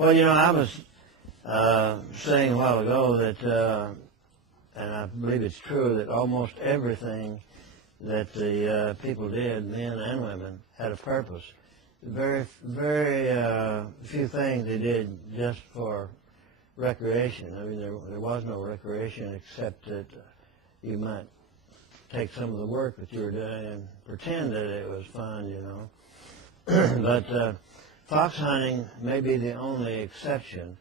Well, you know, I was saying a while ago that, and I believe it's true, that almost everything that the people did, men and women, had a purpose. Very few things they did just for recreation. I mean, there was no recreation except that you might take some of the work that you were doing and pretend that it was fun, you know. But fox hunting may be the only exception.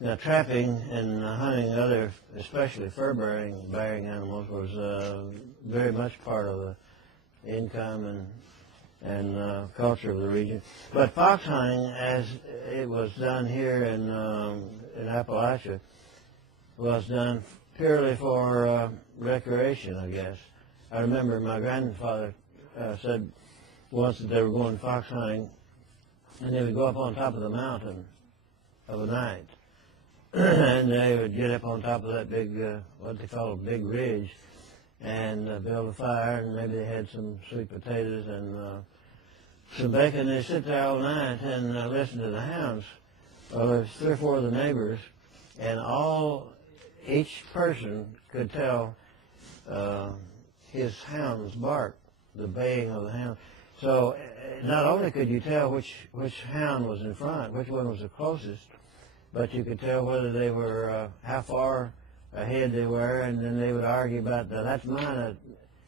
Now, trapping and hunting other, especially fur-bearing animals, was very much part of the income and culture of the region. But fox hunting, as it was done here in Appalachia, was done purely for recreation, I guess. I remember my grandfather said once that they were going fox hunting, and they would go up on top of the mountain of a night. And they would get up on top of that big, what they call a big ridge, and build a fire, and maybe they had some sweet potatoes and some bacon. They'd sit there all night and listen to the hounds. Well, there was 3 or 4 of the neighbors, and each person could tell his hound's bark, the baying of the hound. So not only could you tell which hound was in front, which one was the closest, but you could tell whether they were, how far ahead they were, and then they would argue about, that's mine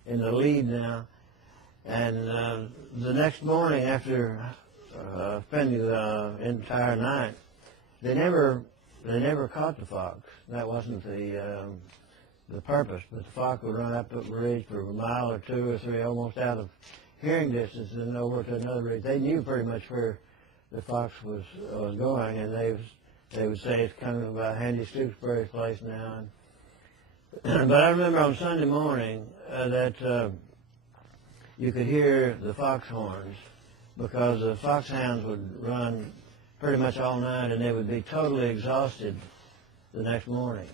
in the lead now. And the next morning, after spending the entire night, they never caught the fox. That wasn't the purpose. But the fox would run up the ridge for a mile or 2 or 3, almost out of hearing distance, and over to another ridge. They knew pretty much where the fox was going, and they would say it's kind of Handy Stooksbury's place now. But I remember on Sunday morning that you could hear the foxhorns, because the foxhounds would run pretty much all night, and they would be totally exhausted the next morning.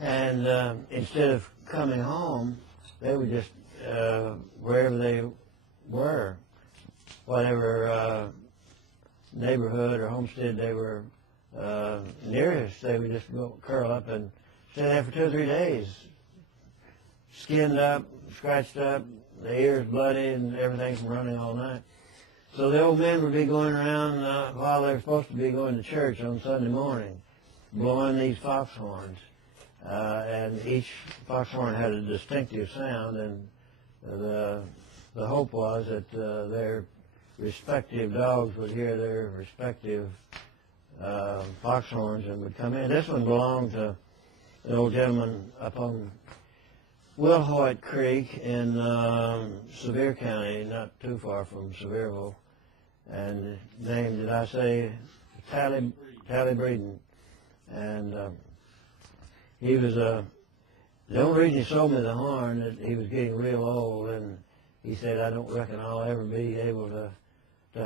And instead of coming home, they would just, wherever they were, whatever neighborhood or homestead they were nearest, they would just go curl up and stay there for 2 or 3 days, skinned up, scratched up, the ears bloody, and everything from running all night. So the old men would be going around while they were supposed to be going to church on Sunday morning, blowing these foxhorns. And each foxhorn had a distinctive sound, and the hope was that their respective dogs would hear their respective foxhorns and would come in. This one belonged to an old gentleman up on Wilhoit Creek in Sevier County, not too far from Sevierville, and his name, did I say, Tally Breeden. And he was the only reason he sold me the horn that he was getting real old, and he said, I don't reckon I'll ever be able to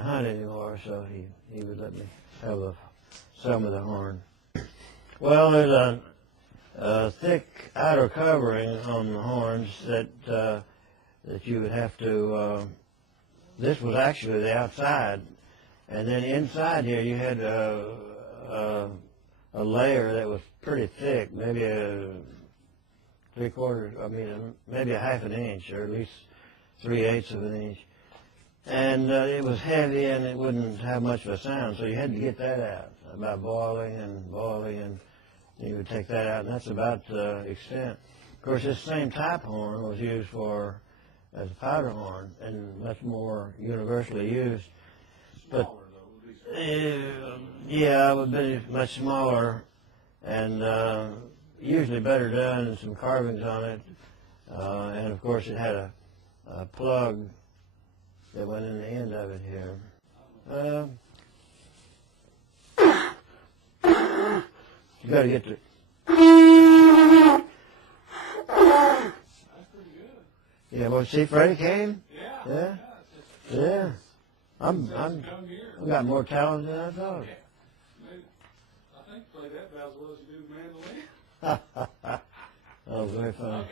hunt anymore, so he would let me sell me the horn. Well, there's a thick outer covering on the horns that you would have to, this was actually the outside, and then inside here you had a layer that was pretty thick, maybe maybe a half an inch, or at least 3/8 of an inch. And it was heavy, and it wouldn't have much of a sound, so you had to get that out by boiling, and you would take that out, and that's about the extent. Of course, this same type horn was used as a powder horn, and much more universally used. But yeah, it would be much smaller, and usually better done, and some carvings on it. And of course, it had a plug that went in the end of it here. You got to get the. That's pretty good. Yeah, well, see, Freddie came. Yeah. Yeah. I'm got more talent than I thought. Yeah. I think play that about as well as you do mandolin. Oh, very funny.